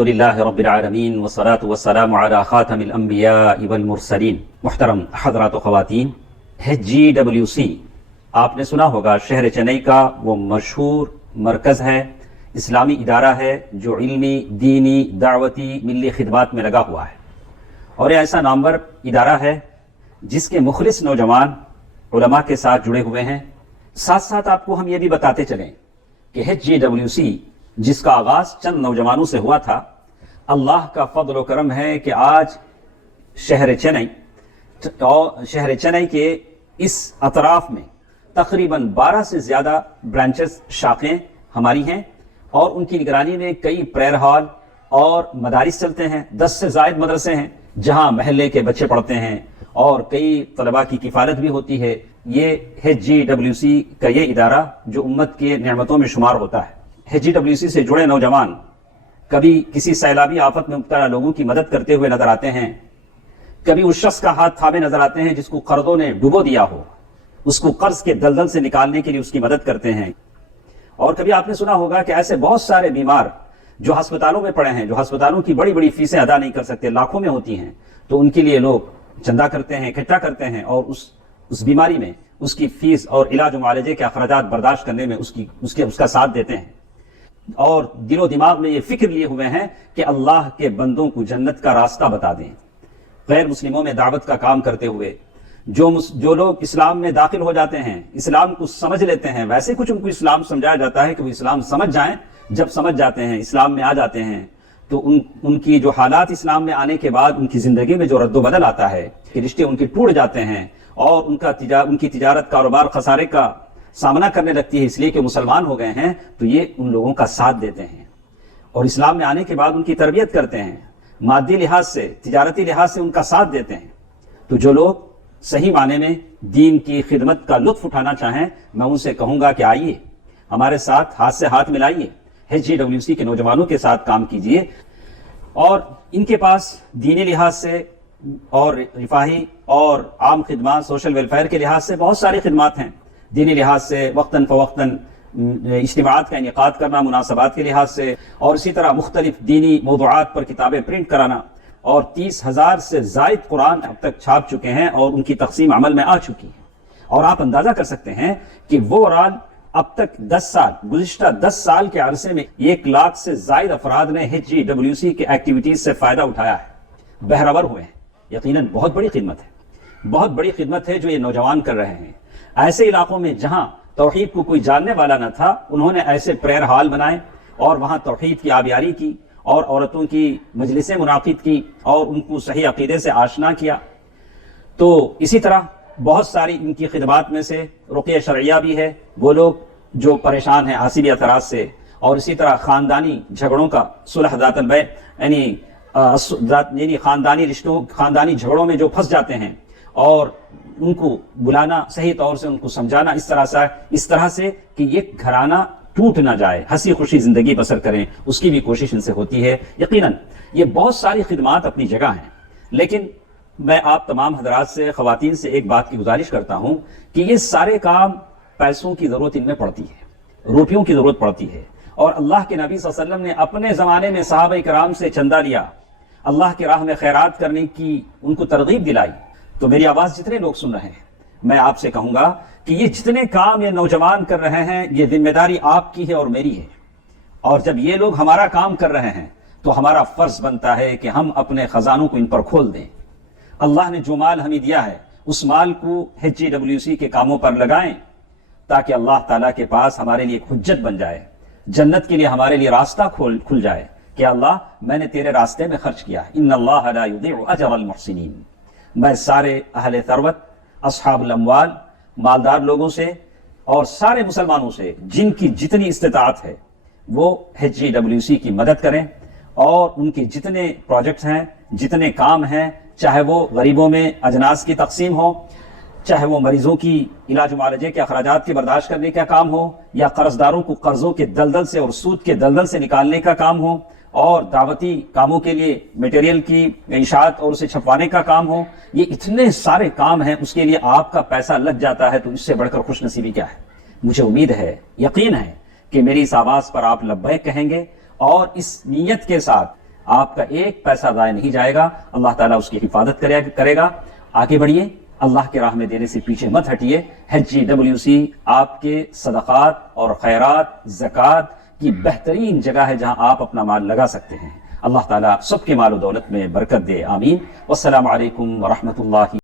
الحمد للہ رب العالمین والصلاة والسلام علی خاتم الانبیاء والمرسلین۔ محترم حضرات و خواتین، HGWC آپ نے سنا ہوگا، شہر چنئی کا وہ مشہور مرکز ہے، اسلامی ادارہ ہے جو علمی، دینی، دعوتی، ملی خدمات میں لگا ہوا ہے، اور یہ ایسا نامور ادارہ ہے جس کے مخلص نوجوان علماء کے ساتھ جڑے ہوئے ہیں۔ ساتھ ساتھ آپ کو ہم یہ بھی بتاتے چلیں کہ HGWC جس کا آغاز چند نوجوانوں سے ہوا تھا، اللہ کا فضل و کرم ہے کہ آج شہر چنئی کے اس اطراف میں تقریباً 12 سے زیادہ برانچز، شاخیں ہماری ہیں، اور ان کی نگرانی میں کئی پریئر ہال اور مدارس چلتے ہیں۔ 10 سے زائد مدرسے ہیں جہاں محلے کے بچے پڑھتے ہیں، اور کئی طلباء کی کفالت بھی ہوتی ہے۔ یہ HGWC کا یہ ادارہ جو امت کے نعمتوں میں شمار ہوتا ہے۔ HGWC سے جڑے نوجوان کبھی کسی سیلابی آفت میں مبتلا لوگوں کی مدد کرتے ہوئے نظر آتے ہیں، کبھی اس شخص کا ہاتھ تھامے نظر آتے ہیں جس کو قرضوں نے ڈبو دیا ہو، اس کو قرض کے دلدل سے نکالنے کے لیے اس کی مدد کرتے ہیں، اور کبھی آپ نے سنا ہوگا کہ ایسے بہت سارے بیمار جو ہسپتالوں میں پڑے ہیں، جو ہسپتالوں کی بڑی بڑی فیسیں ادا نہیں کر سکتے، لاکھوں میں ہوتی ہیں، تو ان کے لیے لوگ چندہ کرتے ہیں، اکٹھا کرتے ہیں، اور اس بیماری میں اس کی فیس اور علاج و معالجے کے اخراجات برداشت کرنے میں اس کا ساتھ دیتے ہیں، اور دل و دماغ میں یہ فکر لیے ہوئے ہیں کہ اللہ کے بندوں کو جنت کا راستہ بتا دیں۔ غیر مسلموں میں دعوت کا کام کرتے ہوئے جو لوگ اسلام میں داخل ہو جاتے ہیں، اسلام کو سمجھ لیتے ہیں، ویسے کچھ ان کو اسلام سمجھایا جاتا ہے کہ وہ اسلام سمجھ جائیں، جب سمجھ جاتے ہیں، اسلام میں آ جاتے ہیں، تو ان کی جو حالات اسلام میں آنے کے بعد ان کی زندگی میں جو رد و بدل آتا ہے کہ رشتے ان کے ٹوٹ جاتے ہیں، اور ان کی تجارت، کاروبار خسارے کا سامنا کرنے لگتی ہے، اس لیے کہ مسلمان ہو گئے ہیں، تو یہ ان لوگوں کا ساتھ دیتے ہیں، اور اسلام میں آنے کے بعد ان کی تربیت کرتے ہیں، مادی لحاظ سے، تجارتی لحاظ سے ان کا ساتھ دیتے ہیں۔ تو جو لوگ صحیح معنی میں دین کی خدمت کا لطف اٹھانا چاہیں، میں ان سے کہوں گا کہ آئیے ہمارے ساتھ، ہاتھ سے ہاتھ ملائیے، HGWC کے نوجوانوں کے ساتھ کام کیجیے، اور ان کے پاس دینی لحاظ سے اور رفاہی اور عام خدمات، سوشل ویلفیئر کے لحاظ سے بہت ساری خدمات ہیں۔ دینی لحاظ سے وقتاً فوقتاً اجتماعات کا انعقاد کرنا، مناسبات کے لحاظ سے، اور اسی طرح مختلف دینی موضوعات پر کتابیں پرنٹ کرانا، اور 30,000 سے زائد قرآن اب تک چھاپ چکے ہیں، اور ان کی تقسیم عمل میں آ چکی ہے۔ اور آپ اندازہ کر سکتے ہیں کہ وہ رال اب تک گزشتہ 10 سال کے عرصے میں 1 لاکھ سے زائد افراد نے HGWC کے ایکٹیویٹیز سے فائدہ اٹھایا ہے، بہرور ہوئے ہیں۔ یقیناً بہت بڑی خدمت ہے، بہت بڑی خدمت ہے جو یہ نوجوان کر رہے ہیں۔ ایسے علاقوں میں جہاں توحید کو کوئی جاننے والا نہ تھا، انہوں نے ایسے پریئر ہال بنائے، اور وہاں توحید کی آبیاری کی، اور عورتوں کی مجلسیں منعقد کی، اور ان کو صحیح عقیدے سے آشنا کیا۔ تو اسی طرح بہت ساری ان کی خدمات میں سے رقیہ شرعیہ بھی ہے، وہ لوگ جو پریشان ہیں عصبی اثرات سے، اور اسی طرح خاندانی جھگڑوں کا صلح ذات البین، یعنی خاندانی رشتوں، خاندانی جھگڑوں میں جو پھنس جاتے ہیں، اور ان کو بلانا، صحیح طور سے ان کو سمجھانا اس طرح سے کہ یہ گھرانہ ٹوٹ نہ جائے، ہنسی خوشی زندگی بسر کریں، اس کی بھی کوشش ان سے ہوتی ہے۔ یقیناً یہ بہت ساری خدمات اپنی جگہ ہیں، لیکن میں آپ تمام حضرات سے، خواتین سے ایک بات کی گزارش کرتا ہوں کہ یہ سارے کام پیسوں کی ضرورت ان میں پڑتی ہے، روپیوں کی ضرورت پڑتی ہے، اور اللہ کے نبی صلی اللہ علیہ وسلم نے اپنے زمانے میں صحابہ کرام سے چندہ لیا، اللہ کی راہ میں خیرات کرنے کی ان کو ترغیب دلائی۔ تو میری آواز جتنے لوگ سن رہے ہیں، میں آپ سے کہوں گا کہ یہ جتنے کام یہ نوجوان کر رہے ہیں، یہ ذمہ داری آپ کی ہے اور میری ہے، اور جب یہ لوگ ہمارا کام کر رہے ہیں تو ہمارا فرض بنتا ہے کہ ہم اپنے خزانوں کو ان پر کھول دیں۔ اللہ نے جو مال ہمیں دیا ہے، اس مال کو HGWC کے کاموں پر لگائیں، تاکہ اللہ تعالیٰ کے پاس ہمارے لیے ایک حجت بن جائے، جنت کے لیے ہمارے لیے راستہ کھل جائے کہ اللہ میں نے تیرے راستے میں خرچ کیا ہے، ان اللہ لا یضیع اجر المحسنین۔ میں سارے اہل ثروت، اصحاب الاموال، مالدار لوگوں سے، اور سارے مسلمانوں سے جن کی جتنی استطاعت ہے وہ HGWC کی مدد کریں، اور ان کے جتنے پروجیکٹس ہیں، جتنے کام ہیں، چاہے وہ غریبوں میں اجناس کی تقسیم ہو، چاہے وہ مریضوں کی علاج معالجے کے اخراجات کی برداشت کرنے کا کام ہو، یا قرض داروں کو قرضوں کے دلدل سے اور سود کے دلدل سے نکالنے کا کام ہو، اور دعوتی کاموں کے لیے میٹیریل کی اشاعت اور اسے چھپوانے کا کام ہو، یہ اتنے سارے کام ہیں، اس کے لیے آپ کا پیسہ لگ جاتا ہے، تو اس سے بڑھ کر خوش نصیبی کیا ہے؟ مجھے امید ہے، یقین ہے کہ میری اس آواز پر آپ لبیک کہیں گے، اور اس نیت کے ساتھ آپ کا ایک پیسہ ضائع نہیں جائے گا، اللہ تعالیٰ اس کی حفاظت کرے گا۔ آگے بڑھیے، اللہ کے راہ میں دینے سے پیچھے مت ہٹیے۔ HGWC آپ کے صدقات اور خیرات، زکوٰۃ کی بہترین جگہ ہے جہاں آپ اپنا مال لگا سکتے ہیں۔ اللہ تعالیٰ سب کے مال و دولت میں برکت دے، آمین۔ والسلام علیکم ورحمۃ اللہ